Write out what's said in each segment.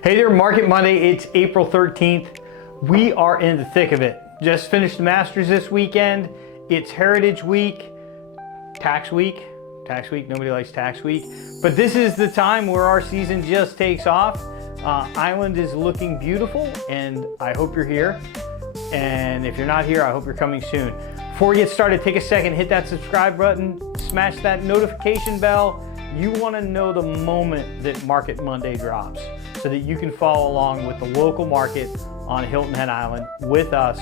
Hey there, Market Monday. It's April 13th. We are in the thick of it. Just finished the Masters this weekend. It's Heritage Week, Tax Week. Tax Week, nobody likes Tax Week. But this is the time where our season just takes off. Island is looking beautiful, and I hope you're here. And if you're not here, I hope you're coming soon. Before we get started, take a second, hit that subscribe button, smash that notification bell. You want to know the moment that Market Monday drops so that you can follow along with the local market on Hilton Head Island with us,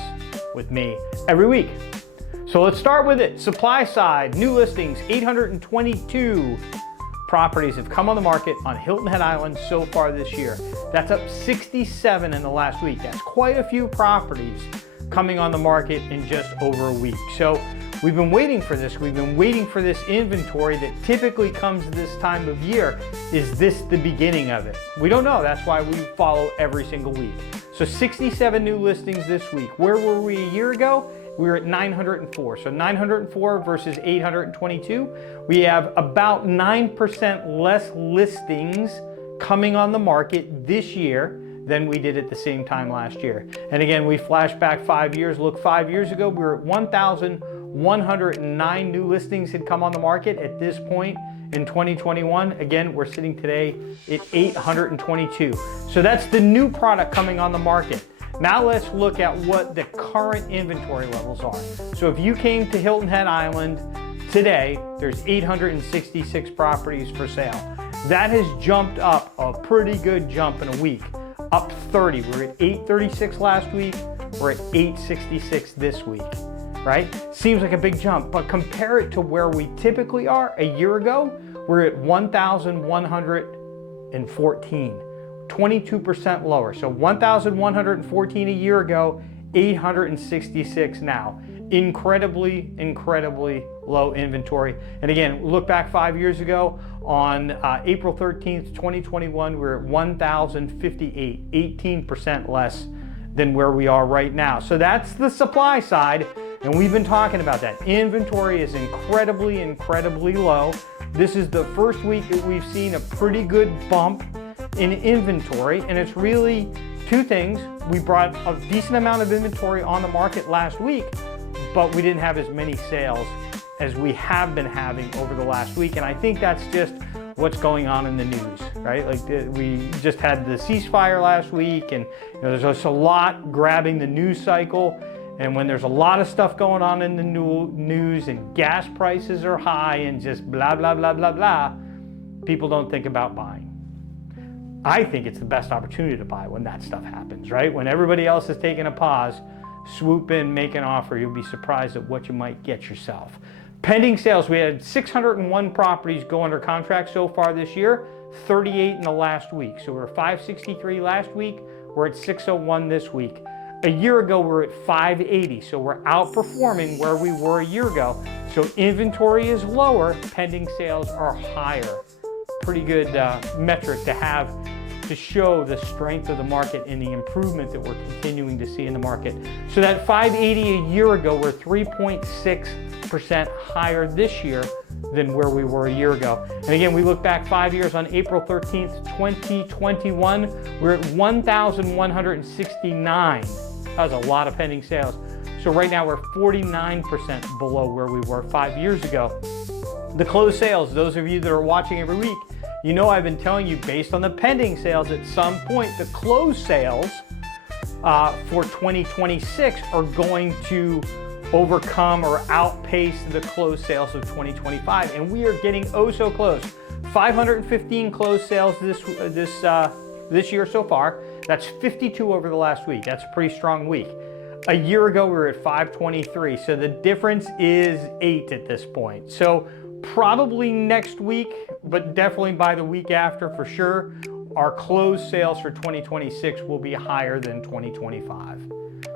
with me, every week. So let's start with it. Supply side, new listings, 822 properties have come on the market on Hilton Head Island so far this year. That's up 67 in the last week. That's quite a few properties coming on the market in just over a week. So we've been waiting for this. We've been waiting for this inventory that typically comes this time of year. Is this the beginning of it? We don't know. That's why we follow every single week. So 67 new listings this week. Where were we a year ago? We were at 904. So 904 versus 822. We have about 9% less listings coming on the market this year than we did at the same time last year. And again, we flash back 5 years. Look, 5 years ago, we were at 1,109 new listings had come on the market. At this point in 2021, again, we're sitting today at 822. So that's the new product coming on the market. Now let's look at what the current inventory levels are. So if you came to Hilton Head Island today, there's 866 properties for sale. That has jumped up a pretty good jump in a week, up 30. We were at 836 last week, we're at 866 this week, right? Seems like a big jump, but compare it to where we typically are a year ago, we're at 1,114. 22% lower. So 1,114 a year ago, 866 now. Incredibly, incredibly low inventory. And again, look back 5 years ago on April 13th, 2021, we're at 1,058, 18% less than where we are right now. So that's the supply side. And we've been talking about that. Inventory is incredibly, incredibly low. This is the first week that we've seen a pretty good bump in inventory, and it's really two things. We brought a decent amount of inventory on the market last week, but we didn't have as many sales as we have been having over the last week. And I think that's just what's going on in the news, right? Like we just had the ceasefire last week, and there's just a lot grabbing the news cycle. And when there's a lot of stuff going on in the news and gas prices are high and just blah, blah, blah, blah, blah, people don't think about buying. I think it's the best opportunity to buy when that stuff happens, right? When everybody else is taking a pause, swoop in, make an offer. You'll be surprised at what you might get yourself. Pending sales, we had 601 properties go under contract so far this year, 38 in the last week. So we're 563 last week, we're at 601 this week. A year ago, we were at 580, so we're outperforming where we were a year ago. So inventory is lower, pending sales are higher. Pretty good metric to have to show the strength of the market and the improvement that we're continuing to see in the market. So that 580 a year ago, we're 3.6% higher this year than where we were a year ago. And again, we look back 5 years on April 13th, 2021, we're at 1,169. That was a lot of pending sales. So right now we're 49% below where we were 5 years ago. The closed sales, those of you that are watching every week, you know I've been telling you based on the pending sales, at some point the closed sales for 2026 are going to overcome or outpace the closed sales of 2025. And we are getting oh so close. 515 closed sales this year so far. That's 52 over the last week. That's a pretty strong week. A year ago, we were at 523. So the difference is 8 at this point. So probably next week, but definitely by the week after for sure, our closed sales for 2026 will be higher than 2025.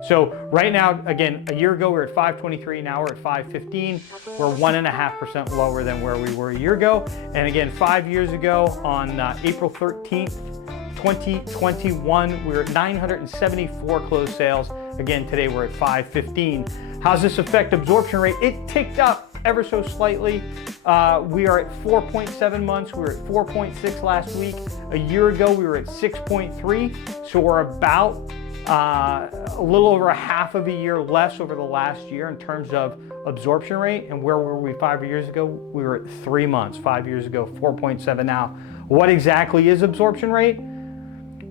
So right now, again, a year ago we were at 523, now we're at 515. We're 1.5% lower than where we were a year ago. And again, 5 years ago on April 13th, 2021, we were at 974 closed sales. Again, today we're at 515. How's this affect absorption rate? It ticked up ever so slightly. We are at 4.7 months. We were at 4.6 last week. A year ago, we were at 6.3. So we're about a little over a half of a year less over the last year in terms of absorption rate. And where were we 5 years ago? We were at 3 months. 5 years ago, 4.7 now. What exactly is absorption rate?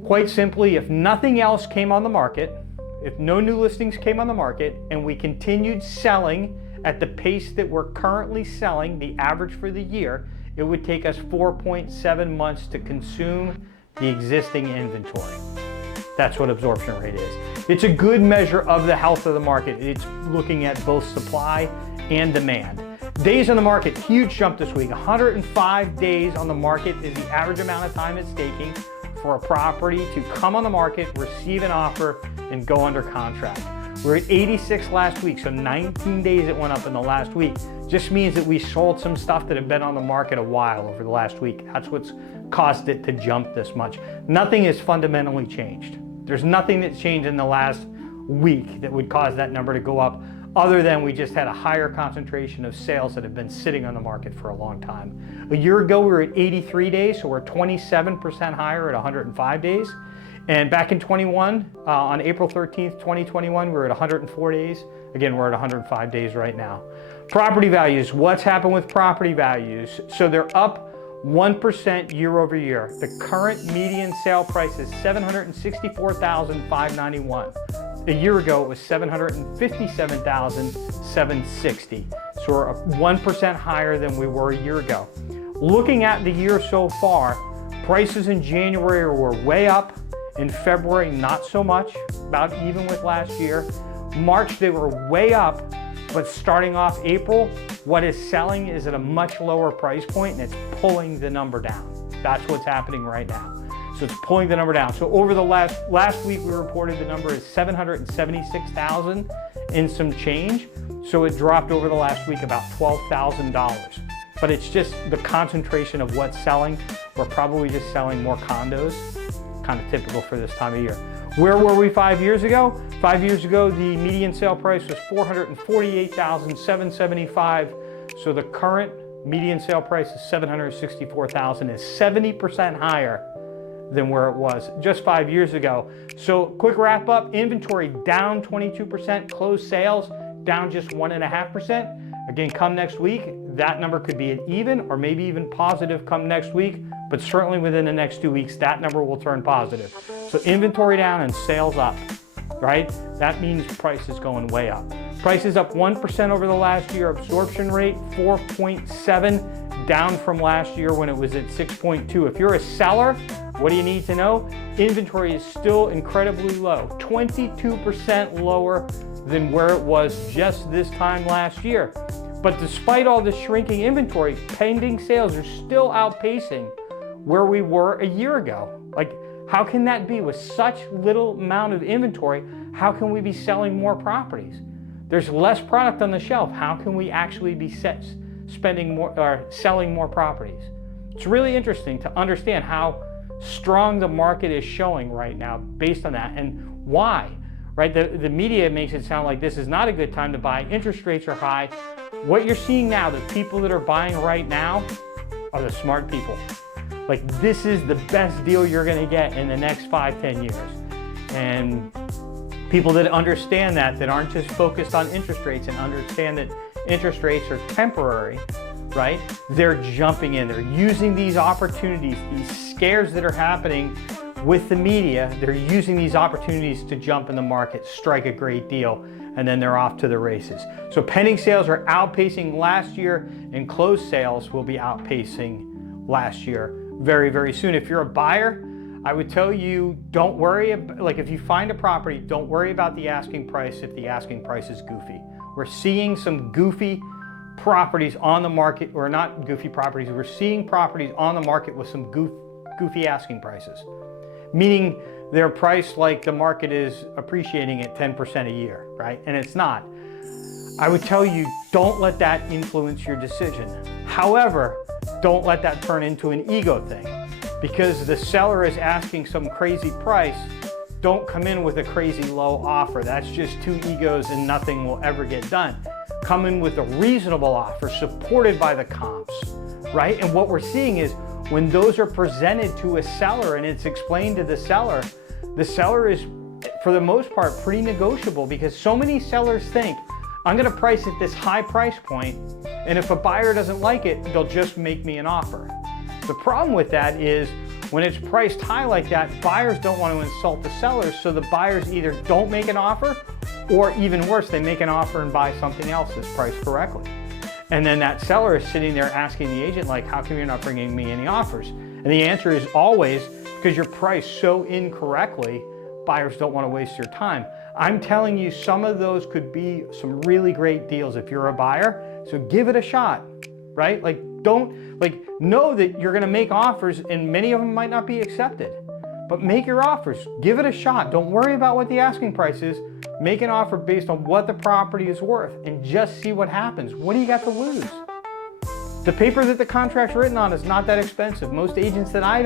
Quite simply, if nothing else came on the market, if no new listings came on the market, and we continued selling at the pace that we're currently selling, the average for the year, it would take us 4.7 months to consume the existing inventory. That's what absorption rate is. It's a good measure of the health of the market. It's looking at both supply and demand. Days on the market, huge jump this week. 105 days on the market is the average amount of time it's taking for a property to come on the market, receive an offer, and go under contract. We're at 86 last week, so 19 days it went up in the last week. Just means that we sold some stuff that had been on the market a while over the last week. That's what's caused it to jump this much. Nothing has fundamentally changed. There's nothing that's changed in the last week that would cause that number to go up, other than we just had a higher concentration of sales that have been sitting on the market for a long time. A year ago, we were at 83 days, so we're 27% higher at 105 days. And back in 21, on April 13th, 2021, we were at 104 days. Again, we're at 105 days right now. Property values, what's happened with property values? So they're up 1% year over year. The current median sale price is $764,591. A year ago, it was $757,760. So we're 1% higher than we were a year ago. Looking at the year so far, prices in January were way up. In February, not so much, about even with last year. March, they were way up, but starting off April, what is selling is at a much lower price point, and it's pulling the number down. That's what's happening right now. So it's pulling the number down. So over the last week, we reported the number is 776,000 and some change. So it dropped over the last week about $12,000. But it's just the concentration of what's selling. We're probably just selling more condos. Kind of typical for this time of year. Where were we 5 years ago? 5 years ago, the median sale price was $448,775. So the current median sale price is $764,000, is 70% higher than where it was just 5 years ago. So quick wrap up, inventory down 22%, closed sales down just 1.5%. Again, come next week, that number could be an even or maybe even positive come next week, but certainly within the next 2 weeks, that number will turn positive. So inventory down and sales up, right? That means price is going way up. Price is up 1% over the last year. Absorption rate, 4.7, down from last year when it was at 6.2. If you're a seller, what do you need to know? Inventory is still incredibly low, 22% lower than where it was just this time last year. But despite all the shrinking inventory, pending sales are still outpacing where we were a year ago. Like, how can that be with such little amount of inventory? How can we be selling more properties? There's less product on the shelf. How can we actually be spending more or selling more properties? It's really interesting to understand how strong the market is showing right now based on that, and why, right? The media makes it sound like this is not a good time to buy. Interest rates are high. What you're seeing now, the people that are buying right now are the smart people. Like, this is the best deal you're gonna get in the next 5-10 years. And people that understand that aren't just focused on interest rates and understand that interest rates are temporary, right? They're jumping in, they're using these opportunities, these scares that are happening with the media, they're using these opportunities to jump in the market, strike a great deal, and then they're off to the races. So pending sales are outpacing last year, and closed sales will be outpacing last year very, very soon. If you're a buyer, I would tell you, don't worry, like if you find a property, don't worry about the asking price if the asking price is goofy. We're seeing some goofy properties on the market, or not goofy properties, we're seeing properties on the market with some goofy asking prices. Meaning they're priced like the market is appreciating at 10% a year, right? And it's not. I would tell you, don't let that influence your decision. However, don't let that turn into an ego thing. Because the seller is asking some crazy price, don't come in with a crazy low offer. That's just two egos and nothing will ever get done. come in with a reasonable offer supported by the comps, right? And what we're seeing is when those are presented to a seller and it's explained to the seller is, for the most part, pretty negotiable, because so many sellers think, I'm gonna price at this high price point, and if a buyer doesn't like it, they'll just make me an offer. The problem with that is when it's priced high like that, buyers don't want to insult the sellers, so the buyers either don't make an offer, or even worse, they make an offer and buy something else that's priced correctly. And then that seller is sitting there asking the agent, like, how come you're not bringing me any offers? And the answer is always, because you're priced so incorrectly, buyers don't want to waste your time. I'm telling you, some of those could be some really great deals if you're a buyer, so give it a shot, right? Like, know that you're gonna make offers and many of them might not be accepted, but make your offers, give it a shot. Don't worry about what the asking price is. Make an offer based on what the property is worth and just see what happens. What do you got to lose? The paper that the contract's written on is not that expensive. Most agents that I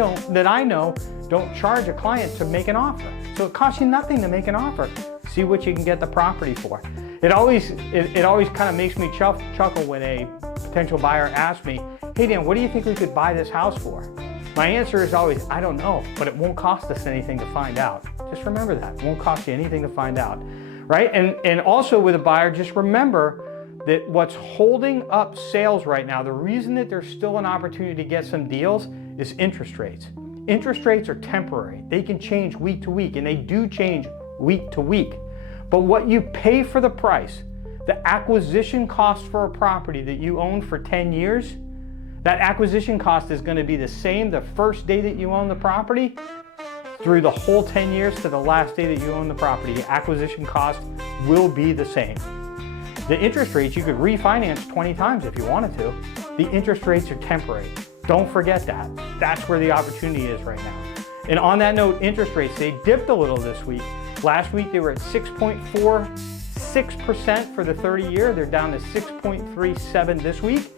know don't charge a client to make an offer. So it costs you nothing to make an offer. See what you can get the property for. It always kind of makes me chuckle when a potential buyer asks me, hey Dan, what do you think we could buy this house for? My answer is always, I don't know, but it won't cost us anything to find out. Just remember that. It won't cost you anything to find out, right? And also with a buyer, just remember that what's holding up sales right now, the reason that there's still an opportunity to get some deals is interest rates. Interest rates are temporary. They can change week to week, and they do change week to week. But what you pay for the price, the acquisition cost for a property that you own for 10 years, that acquisition cost is going to be the same the first day that you own the property through the whole 10 years to the last day that you own the property. The acquisition cost will be the same. The interest rates, you could refinance 20 times if you wanted to. The interest rates are temporary. Don't forget that. That's where the opportunity is right now. And on that note, interest rates, they dipped a little this week. Last week they were at 6.46% for the 30-year. They're down to 6.37 this week.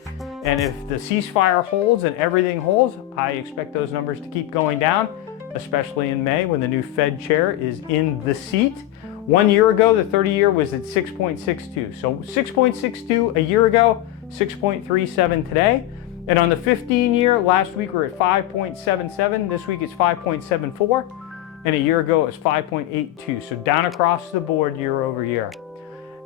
And if the ceasefire holds and everything holds, I expect those numbers to keep going down, especially in May when the new Fed chair is in the seat. 1 year ago, the 30-year was at 6.62. So 6.62 a year ago, 6.37 today. And on the 15-year, last week we were at 5.77. This week it's 5.74. And a year ago it was 5.82. So down across the board year over year.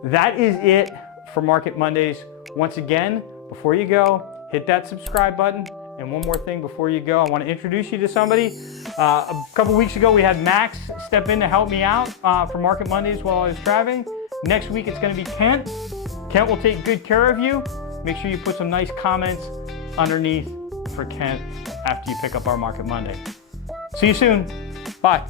That is it for Market Mondays. Once again, before you go, hit that subscribe button. And one more thing before you go, I want to introduce you to somebody. A couple weeks ago, we had Max step in to help me out for Market Mondays while I was traveling. Next week, it's going to be Kent. Kent will take good care of you. Make sure you put some nice comments underneath for Kent after you pick up our Market Monday. See you soon. Bye.